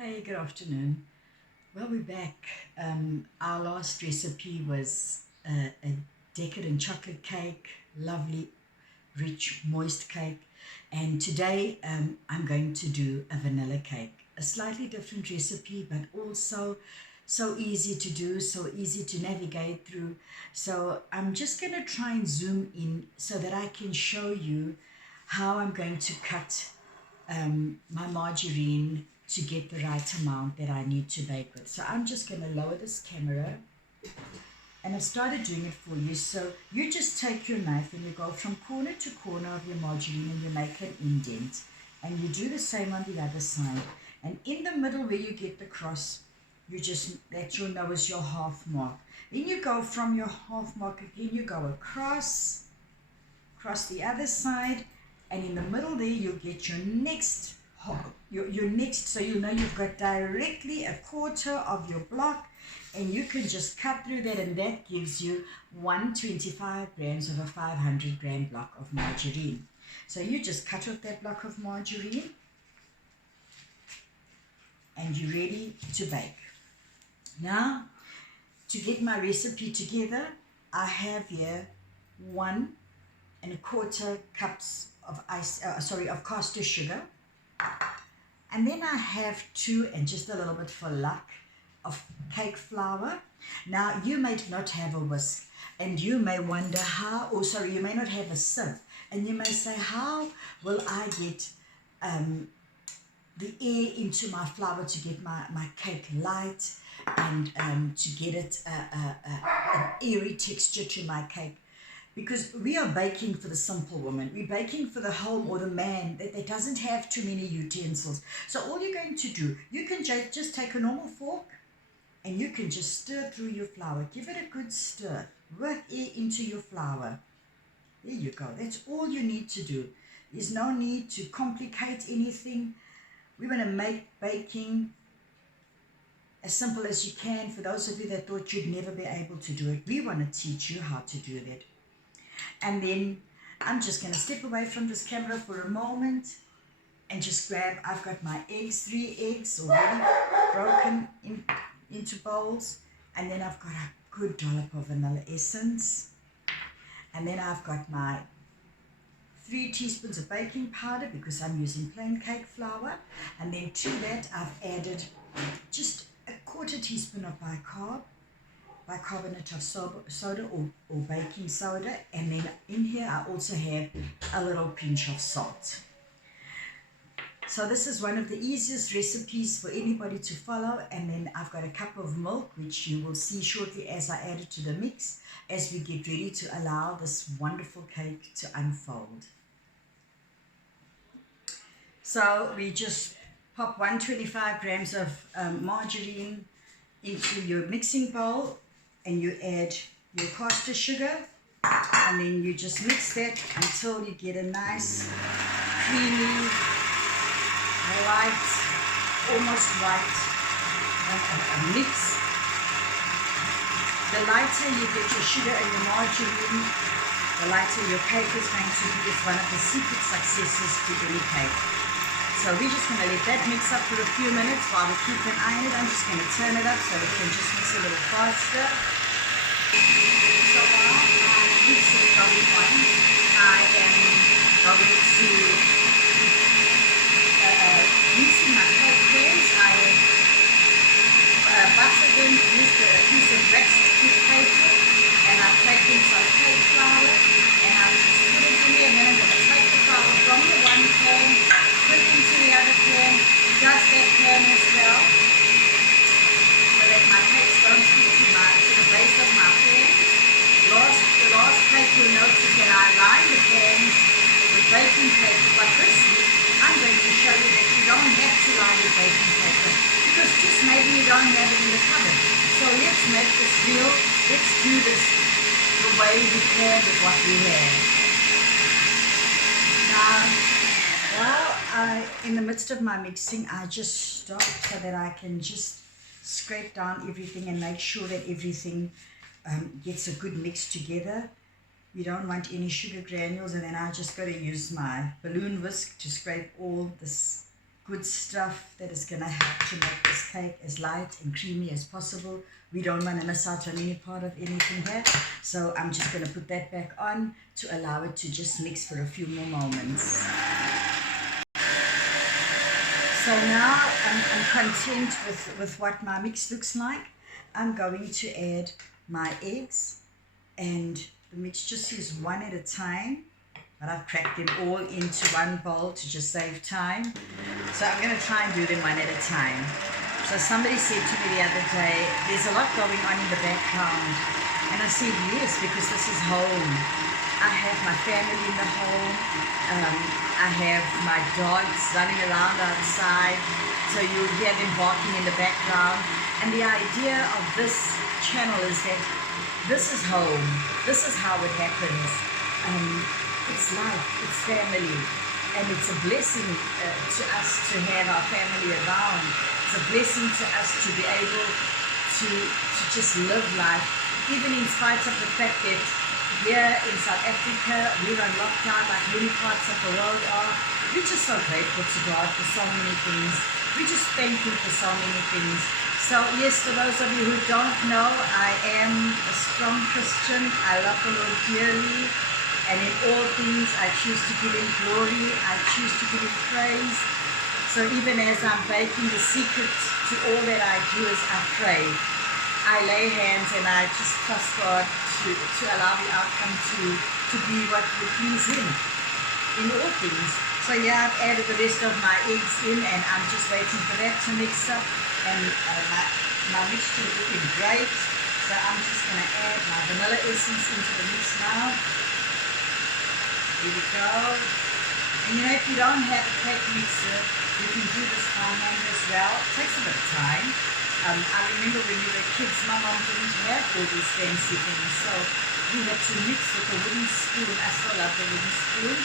Hey, good afternoon. Well, we're back. Our last recipe was a decadent chocolate cake, lovely, rich, moist cake. And today I'm going to do a vanilla cake. A slightly different recipe, but also so easy to do, so easy to navigate through. So I'm just going to try and zoom in so that I can show you how I'm going to cut my margarine to get the right amount that I need to bake with. So I'm just going to lower this camera and I've started doing it for you. So you just take your knife and you go from corner to corner of your margarine and you make an indent. And you do the same on the other side. And in the middle where you get the cross, that you'll know is your half mark. Then you go from your half mark again, you go across the other side, and in the middle there you'll get your next so you'll know you've got directly a quarter of your block, and you can just cut through that, and that gives you 125 grams of a 500 gram block of margarine. So you just cut off that block of margarine and you're ready to bake. Now, to get my recipe together, I have here 1¼ cups of caster sugar, and then I have 2, and just a little bit for luck, of cake flour. Now you may not have a whisk, and you may wonder you may not have a sieve, and you may say, how will I get the air into my flour to get my cake light and to get it an airy texture to my cake? Because we are baking for the simple woman. We're baking for the home or the man that doesn't have too many utensils. So all you're going to do, you can just take a normal fork and you can just stir through your flour. Give it a good stir. Work air into your flour. There you go. That's all you need to do. There's no need to complicate anything. We want to make baking as simple as you can. For those of you that thought you'd never be able to do it, we want to teach you how to do that. And then I'm just going to step away from this camera for a moment and just grab, I've got my eggs, 3 eggs already broken into bowls. And then I've got a good dollop of vanilla essence. And then I've got my 3 teaspoons of baking powder because I'm using plain cake flour. And then to that I've added just a 1/4 teaspoon of bicarbonate of soda or baking soda, and then in here I also have a little pinch of salt. So this is one of the easiest recipes for anybody to follow. And then I've got a cup of milk, which you will see shortly as I add it to the mix, as we get ready to allow this wonderful cake to unfold. So we just pop 125 grams of margarine into your mixing bowl, and you add your caster sugar, and then you just mix that until you get a nice creamy, light, almost white mix. The lighter you get your sugar and your margarine, the lighter your cake is going to be. It's one of the secret successes to any cake. So we're just going to let that mix up for a few minutes while we keep an eye on it. I'm just going to turn it up so it can just mix a little faster. So while I mix it going on, I am going to using my cake pans. I have buttered them, used a piece of waxed paper, and I've taken some cake flour and I've just put it in there. And then I'm going to take the flour from the one pan, put it into the other pan, dust that pan as well, so that my cakes don't stick to the base of my pan. The last cake you'll notice that I line the pans with baking paper, but this week I'm going to show you that you don't have to line the baking paper, because just maybe you don't have it in the cupboard. So let's make this real. Let's do this the way we can with what we have. Now, in the midst of my mixing, I just stop so that I can just scrape down everything and make sure that everything gets a good mix together. You don't want any sugar granules, and then I just got to use my balloon whisk to scrape all this good stuff that is going to help to make this cake as light and creamy as possible. We don't want to miss out on any part of anything here. So I'm just going to put that back on to allow it to just mix for a few more moments. So now I'm content with what my mix looks like. I'm going to add my eggs, and the mix just is one at a time, but I've cracked them all into one bowl to just save time. So I'm going to try and do them one at a time. So somebody said to me the other day, there's a lot going on in the background. And I said, yes, because this is home. I have my family in the home. I have my dogs running around outside. So you'll hear them barking in the background. And the idea of this channel is that this is home. This is how it happens. It's life, it's family, and it's a blessing to us to have our family around. It's a blessing to us to be able to just live life, even in spite of the fact that here in South Africa, we're on lockdown like many parts of the world are. We're just so grateful to God for so many things. We just thank Him for so many things. So yes, for those of you who don't know, I am a strong Christian. I love the Lord dearly. And in all things, I choose to give Him glory. I choose to give Him praise. So even as I'm baking, the secret to all that I do is I pray. I lay hands and I just trust God to allow the outcome to be what would please Him in all things. So yeah, I've added the rest of my eggs in, and I'm just waiting for that to mix up. And my mixture is looking great. So I'm just going to add my vanilla essence into the mix now. Here we go. And you know, if you don't have a cake mixer, you can do this by hand as well. It takes a bit of time. I remember when we were kids, my mom didn't have all these fancy things, so we had to mix with a wooden spoon. I still love the wooden spoon.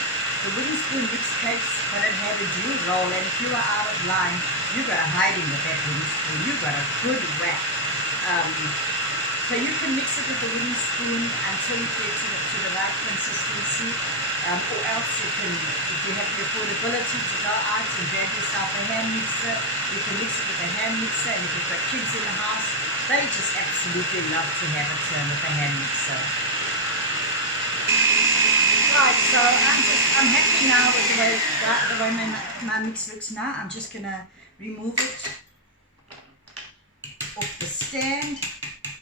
The wooden spoon mixed cakes, but it had a dual roll, and if you were out of line, you got to hide in with that wooden spoon. You got a good whack. So you can mix it with the wooden spoon until you get to the right consistency. Or else you can, if you have the affordability to go out and grab yourself a hand mixer, you can mix it with a hand mixer. And if you've got kids in the house, they just absolutely love to have it with a hand mixer. Right, so I'm happy now with the way my mix looks now. I'm just gonna remove it off the stand.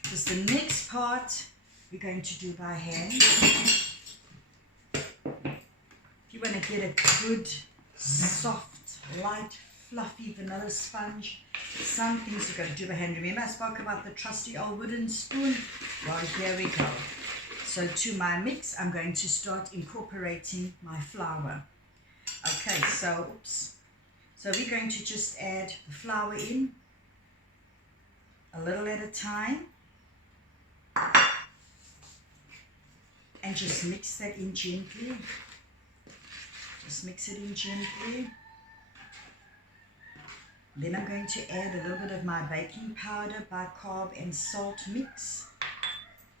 Because the next part we're going to do by hand. If you want to get a good, soft, light, fluffy vanilla sponge, some things you've got to do by hand. Remember I spoke about the trusty old wooden spoon? Well, here we go. So to my mix, I'm going to start incorporating my flour. Okay, so we're going to just add the flour in a little at a time. And just mix that in gently. Just mix it in gently. Then I'm going to add a little bit of my baking powder, bicarb and salt mix.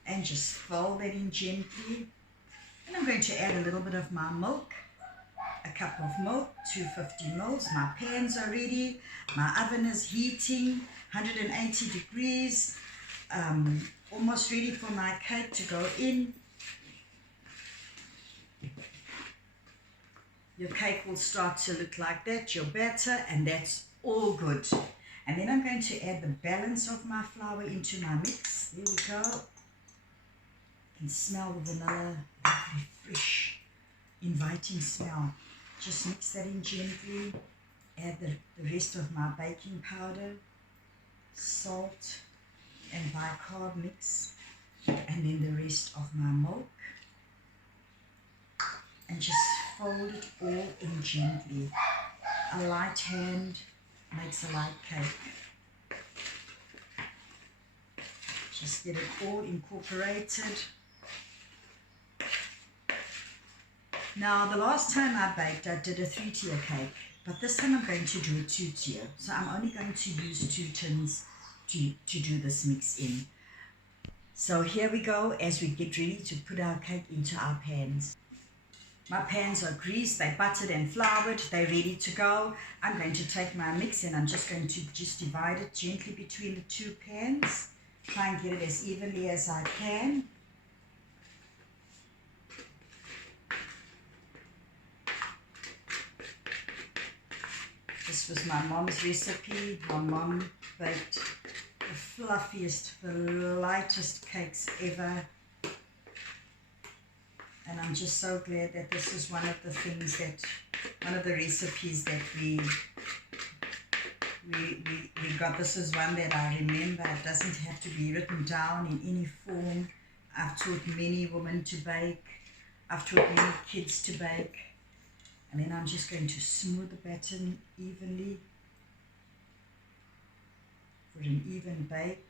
And just fold that in gently. And I'm going to add a little bit of my milk. A cup of milk, 250 mils. My pans are ready. My oven is heating, 180 degrees. Almost ready for my cake to go in. Your cake will start to look like that, your batter, and that's all good. And then I'm going to add the balance of my flour into my mix. There we go. You can smell the vanilla, very fresh, inviting smell. Just mix that in gently. Add the rest of my baking powder, salt, and bicarb mix, and then the rest of my milk. And just fold it all in gently. A light hand makes a light cake. Just get it all incorporated. Now, the last time I baked, I did a 3-tier cake, but this time I'm going to do a 2-tier. So I'm only going to use 2 tins to do this mix in. So here we go as we get ready to put our cake into our pans. My pans are greased, they're buttered and floured, they're ready to go. I'm going to take my mix and I'm just going to just divide it gently between the two pans. Try and get it as evenly as I can. This was my mom's recipe. My mom baked the fluffiest, the lightest cakes ever. And I'm just so glad that this is one of the things that, one of the recipes that we got. This is one that I remember. It doesn't have to be written down in any form. I've taught many women to bake. I've taught many kids to bake. And then I'm just going to smooth the batter evenly for an even bake.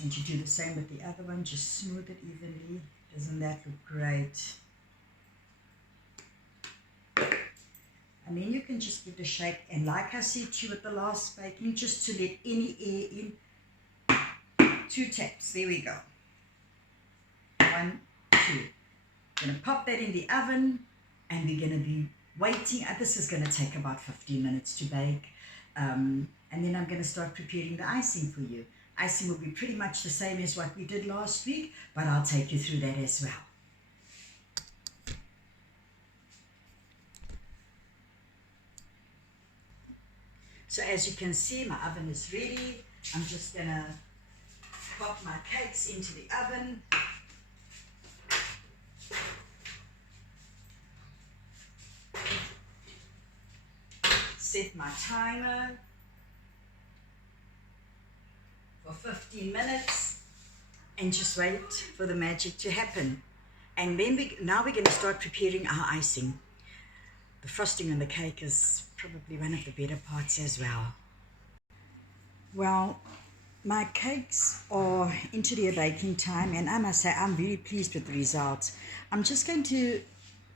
And you do the same with the other one, just smooth it evenly. Doesn't that look great? And then you can just give it a shake. And like I said to you at the last baking, just to let any air in. 2 taps, there we go. 1, 2. Going to pop that in the oven and we're going to be waiting. This is going to take about 15 minutes to bake. And then I'm going to start preparing the icing for you. Icing will be pretty much the same as what we did last week, but I'll take you through that as well. So as you can see, my oven is ready. I'm just going to pop my cakes into the oven. Set my timer for 15 minutes and just wait for the magic to happen. And then now we're going to start preparing our icing. The frosting on the cake is probably one of the better parts as well. Well, my cakes are into their baking time, and I must say I'm very pleased with the results. I'm just going to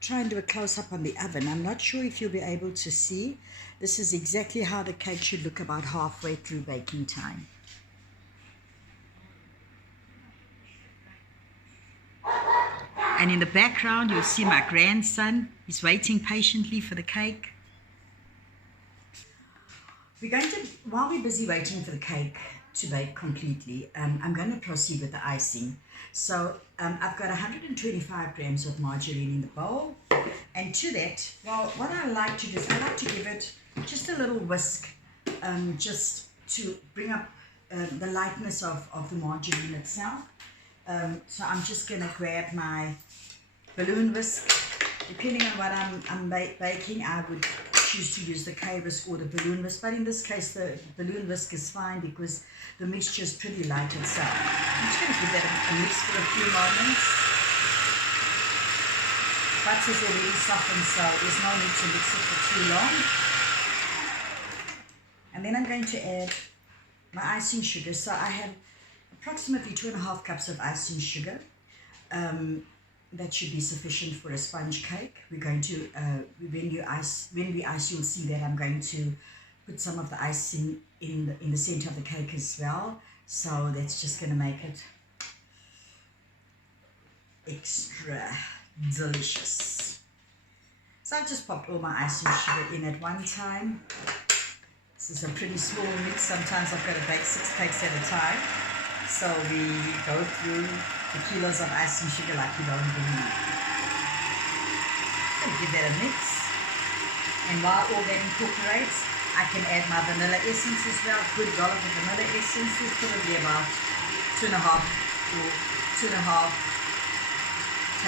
try and do a close-up on the oven. I'm not sure if you'll be able to see. This is exactly how the cake should look about halfway through baking time. And in the background, you'll see my grandson. He's waiting patiently for the cake. We're going to, while we're busy waiting for the cake to bake completely, I'm going to proceed with the icing. So I've got 125 grams of margarine in the bowl. And to that, well, what I like to do is I like to give it just a little whisk, just to bring up the lightness of the margarine itself. So I'm just going to grab my balloon whisk. Depending on what I'm baking, I would choose to use the K-whisk or the balloon whisk, but in this case the balloon whisk is fine because the mixture is pretty light itself. I'm just going to give that a mix for a few moments. Butter's already softened, so there's no need to mix it for too long. And then I'm going to add my icing sugar. So I have approximately 2.5 cups of icing sugar. That should be sufficient for a sponge cake. We're going to, when we ice, you'll see that I'm going to put some of the icing in the center of the cake as well. So that's just going to make it extra delicious. So I've just popped all my icing sugar in at one time. This is a pretty small mix. Sometimes I've got to bake 6 cakes at a time. So we go through the kilos of icing sugar like you don't believe. I'll give that a mix. And while all that incorporates, I can add my vanilla essence as well. Good dollop of vanilla essence is probably about 2.5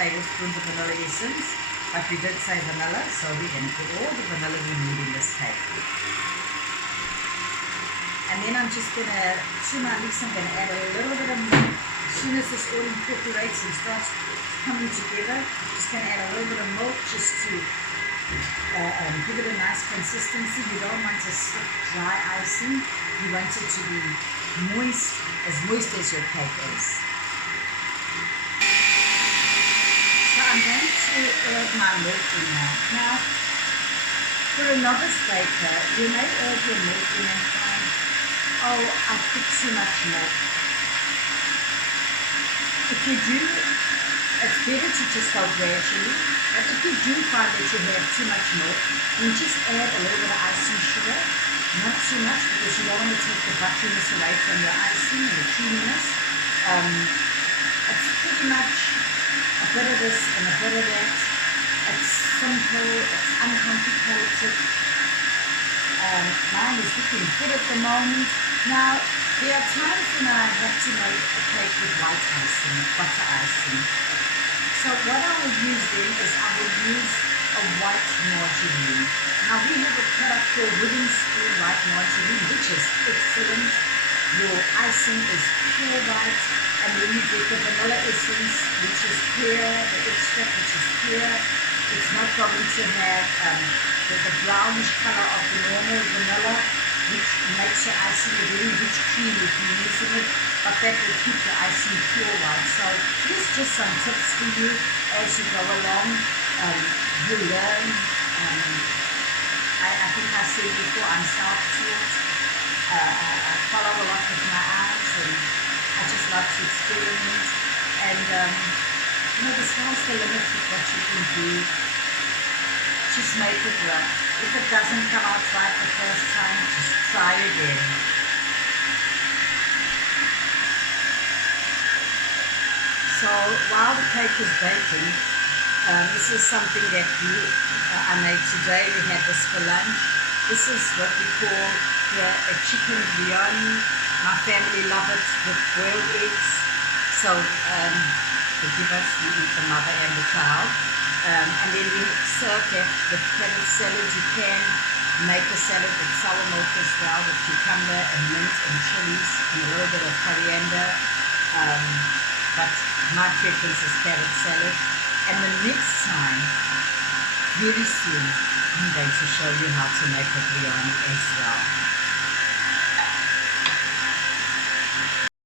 tablespoons of vanilla essence. But we did say vanilla, so we're going to put all the vanilla we need in this cake. And then I'm just going to, to my mix, I'm going to add a little bit of milk. As soon as this all incorporates and starts coming together, I'm just going to add a little bit of milk just to give it a nice consistency. You don't want a stiff, dry icing. You want it to be moist as your cake is. So I'm going to add my milk in now. Now, for a novice baker, you may add your milk in and find, oh, I put too much milk. If you do a it's better to just go gradually. But if you do find that you have too much milk, then just add a little bit of icing sugar. Not too much, because you don't want to take the butteriness away from your icing and the creaminess. It's pretty much a bit of this and a bit of that. It's simple, it's uncomplicated. Mine is looking good at the moment. Now, there are times when I have to make a cake with white icing, butter icing. So what I will use then is I will use a white margarine. Now we have a product called wooden spoon white margarine, which is excellent. Your icing is pure white, and then you get the vanilla essence, which is clear, the extract, which is clear. It's not going to have the brownish color of the normal vanilla, which makes your icing a very rich cream if you're using it, but that will keep your icing pure white. So here's just some tips for you as you go along. You learn. I think I said before, I'm self-taught. I follow a lot with my eyes, and I just love to experiment. And the sky's the limit with what you can do. Just make it work. If it doesn't come out right the first time, just try again. So while the cake is baking, this is something that I made today. We had this for lunch. This is what we call here a chicken biryani. My family love it with boiled eggs. So forgive us, we eat the mother and the child. And then we serve that with cabbage salad. You can make a salad with sour milk as well, with cucumber and mint and chilies and a little bit of coriander. But my preference is carrot salad. And the next time, very soon, I'm going to show you how to make a biryani as well.